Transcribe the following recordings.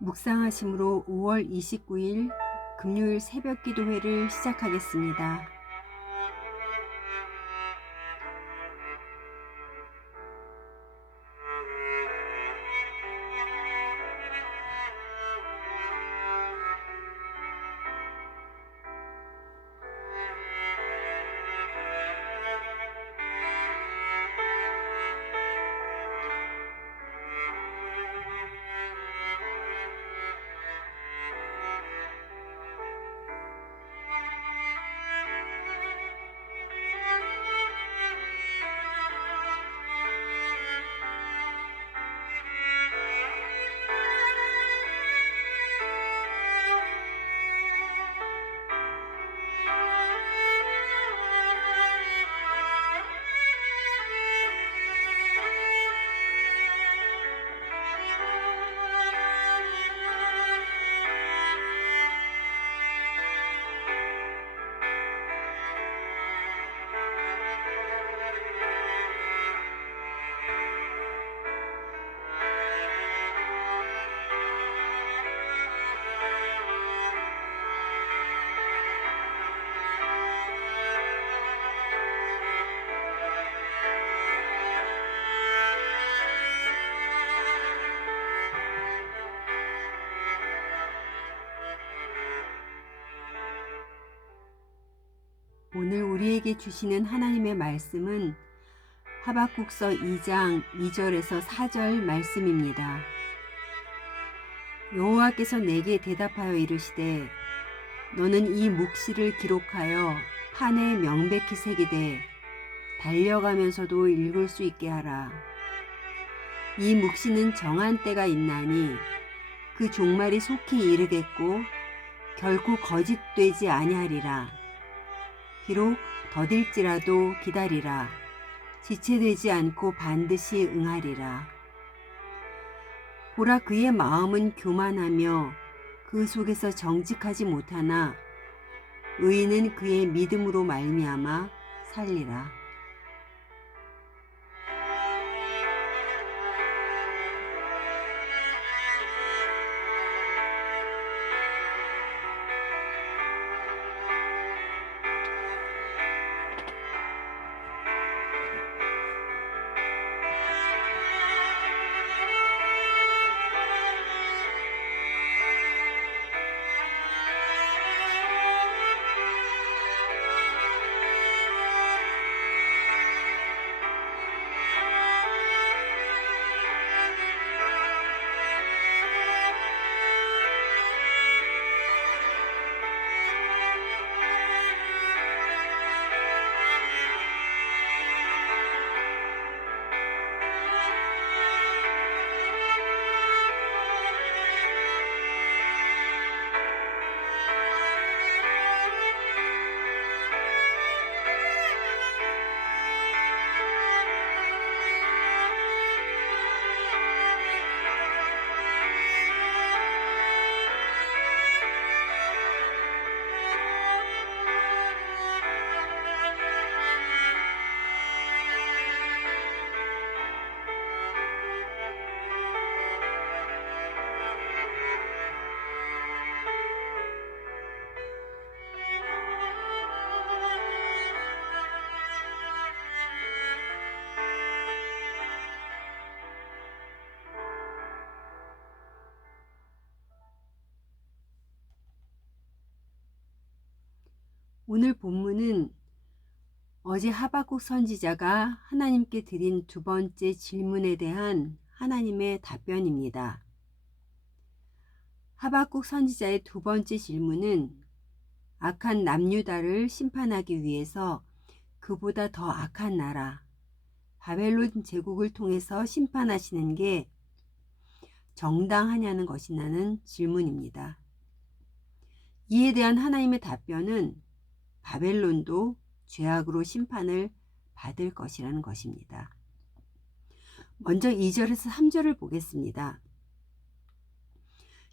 묵상하심으로 5월 29일 금요일 새벽 기도회를 시작하겠습니다. 오늘 우리에게 주시는 하나님의 말씀은 하박국서 2장 2절에서 4절 말씀입니다. 여호와께서 내게 대답하여 이르시되 너는 이 묵시를 기록하여 판에 명백히 새기되 달려가면서도 읽을 수 있게 하라. 이 묵시는 정한 때가 있나니 그 종말이 속히 이르겠고 결코 거짓되지 아니하리라. 비록 더딜지라도 기다리라. 지체되지 않고 반드시 응하리라. 보라, 그의 마음은 교만하며 그 속에서 정직하지 못하나 의인은 그의 믿음으로 말미암아 살리라. 오늘 본문은 어제 하박국 선지자가 하나님께 드린 두 번째 질문에 대한 하나님의 답변입니다. 하박국 선지자의 두 번째 질문은 악한 남유다를 심판하기 위해서 그보다 더 악한 나라 바벨론 제국을 통해서 심판하시는 게 정당하냐는 것이라는 질문입니다. 이에 대한 하나님의 답변은 바벨론도 죄악으로 심판을 받을 것이라는 것입니다. 먼저 2절에서 3절을 보겠습니다.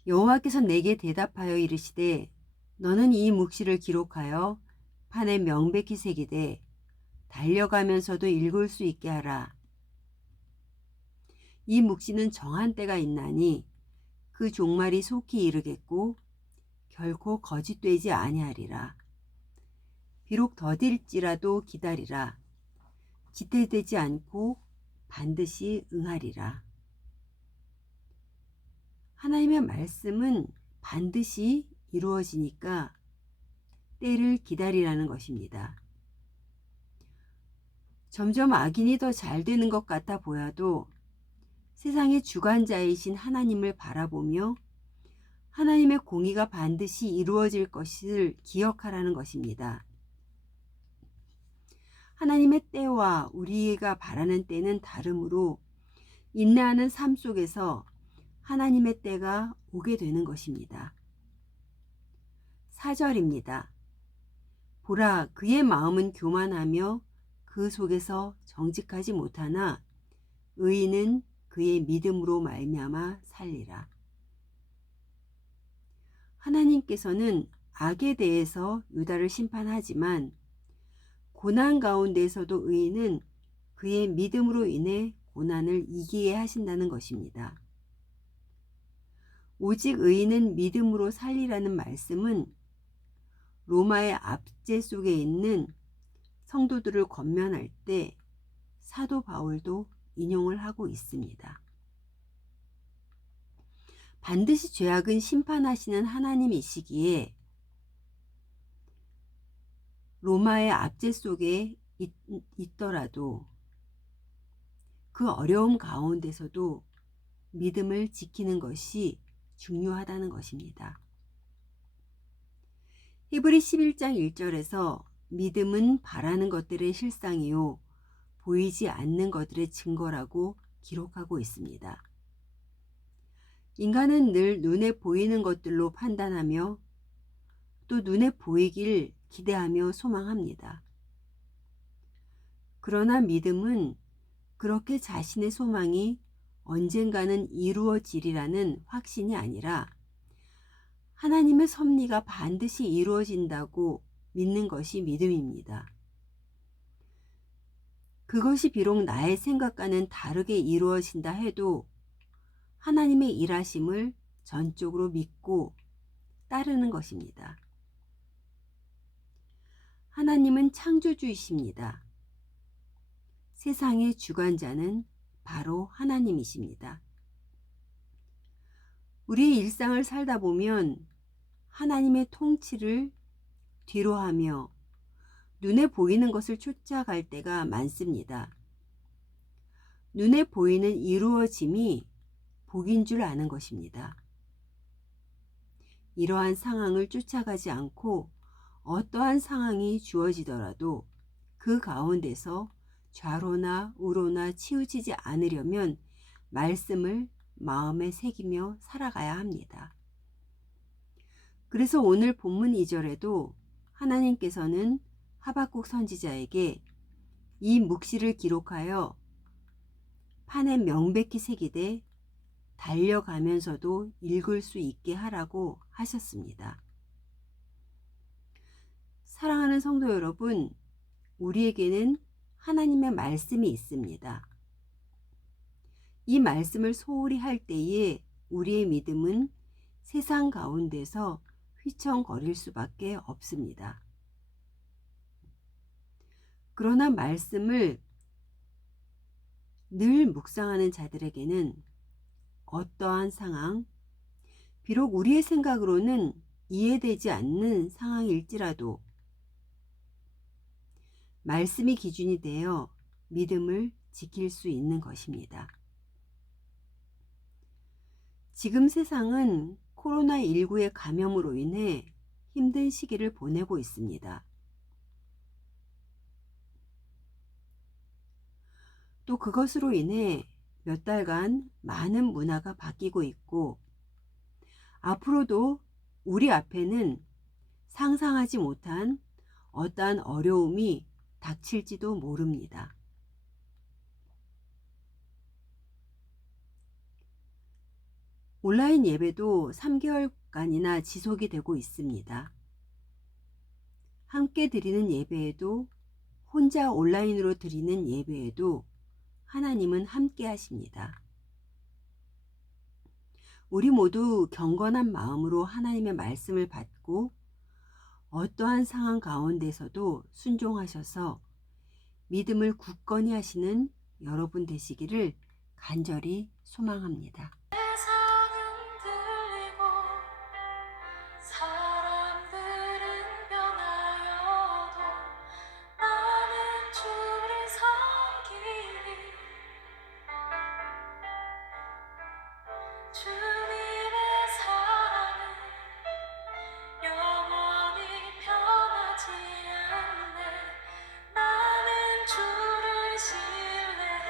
여호와께서 내게 대답하여 이르시되 너는 이 묵시를 기록하여 판에 명백히 새기되 달려가면서도 읽을 수 있게 하라. 이 묵시는 정한 때가 있나니 그 종말이 속히 이르겠고 결코 거짓되지 아니하리라. 비록 더딜지라도 기다리라. 지체되지 않고 반드시 응하리라. 하나님의 말씀은 반드시 이루어지니까 때를 기다리라는 것입니다. 점점 악인이 더 잘 되는 것 같아 보여도 세상의 주관자이신 하나님을 바라보며 하나님의 공의가 반드시 이루어질 것을 기억하라는 것입니다. 하나님의 때와 우리가 바라는 때는 다르므로 인내하는 삶 속에서 하나님의 때가 오게 되는 것입니다. 4절입니다. 보라, 그의 마음은 교만하며 그 속에서 정직하지 못하나 의인은 그의 믿음으로 말미암아 살리라. 하나님께서는 악에 대해서 유다를 심판하지만 고난 가운데서도 의인은 그의 믿음으로 인해 고난을 이기게 하신다는 것입니다. 오직 의인은 믿음으로 살리라는 말씀은 로마의 압제 속에 있는 성도들을 권면할 때 사도 바울도 인용을 하고 있습니다. 반드시 죄악은 심판하시는 하나님이시기에 로마의 압제 속에 있더라도 그 어려움 가운데서도 믿음을 지키는 것이 중요하다는 것입니다. 히브리 11장 1절에서 믿음은 바라는 것들의 실상이요 보이지 않는 것들의 증거라고 기록하고 있습니다. 인간은 늘 눈에 보이는 것들로 판단하며 또 눈에 보이길 기대하며 소망합니다. 그러나 믿음은 그렇게 자신의 소망이 언젠가는 이루어지리라는 확신이 아니라 하나님의 섭리가 반드시 이루어진다고 믿는 것이 믿음입니다. 그것이 비록 나의 생각과는 다르게 이루어진다 해도 하나님의 일하심을 전적으로 믿고 따르는 것입니다. 하나님은 창조주이십니다. 세상의 주관자는 바로 하나님이십니다. 우리의 일상을 살다 보면 하나님의 통치를 뒤로하며 눈에 보이는 것을 쫓아갈 때가 많습니다. 눈에 보이는 이루어짐이 복인 줄 아는 것입니다. 이러한 상황을 쫓아가지 않고 어떠한 상황이 주어지더라도 그 가운데서 좌로나 우로나 치우치지 않으려면 말씀을 마음에 새기며 살아가야 합니다. 그래서 오늘 본문 2절에도 하나님께서는 하박국 선지자에게 이 묵시를 기록하여 판에 명백히 새기되 달려가면서도 읽을 수 있게 하라고 하셨습니다. 사랑하는 성도 여러분, 우리에게는 하나님의 말씀이 있습니다. 이 말씀을 소홀히 할 때에 우리의 믿음은 세상 가운데서 휘청거릴 수밖에 없습니다. 그러나 말씀을 늘 묵상하는 자들에게는 어떠한 상황, 비록 우리의 생각으로는 이해되지 않는 상황일지라도 말씀이 기준이 되어 믿음을 지킬 수 있는 것입니다. 지금 세상은 코로나19의 감염으로 인해 힘든 시기를 보내고 있습니다. 또 그것으로 인해 몇 달간 많은 문화가 바뀌고 있고 앞으로도 우리 앞에는 상상하지 못한 어떠한 어려움이 닥칠지도 모릅니다. 온라인 예배도 3개월간이나 지속이 되고 있습니다. 함께 드리는 예배에도 혼자 온라인으로 드리는 예배에도 하나님은 함께 하십니다. 우리 모두 경건한 마음으로 하나님의 말씀을 받고 어떠한 상황 가운데서도 순종하셔서 믿음을 굳건히 하시는 여러분 되시기를 간절히 소망합니다. 세상은 들리고 사람들은 변하여도 나는 주를 섬기리. 주님의 사랑은 영원히 변하지 않네. 나는 주를 신뢰해.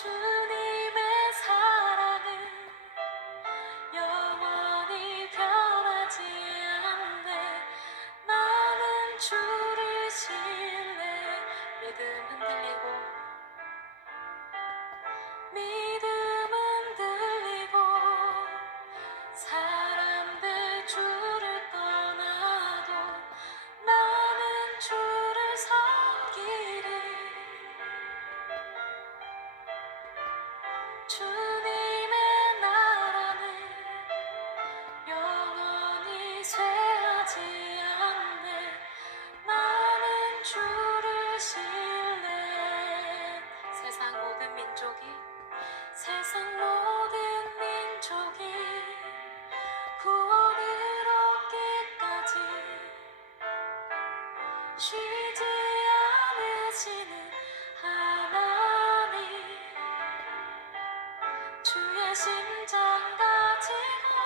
주님의 사랑은 영원히 변하지 않네. 나는 주를 신뢰. 믿음은 들리고 사람들 주를 떠나도 나는 주를 섬기리. 주님의 나라는 영원히 쇠하지 않네. 나는 주를 신뢰. 세상 모든 민족이 구원을 얻기까지 쉬지 않으시는 하나님, 주의 심장 가지고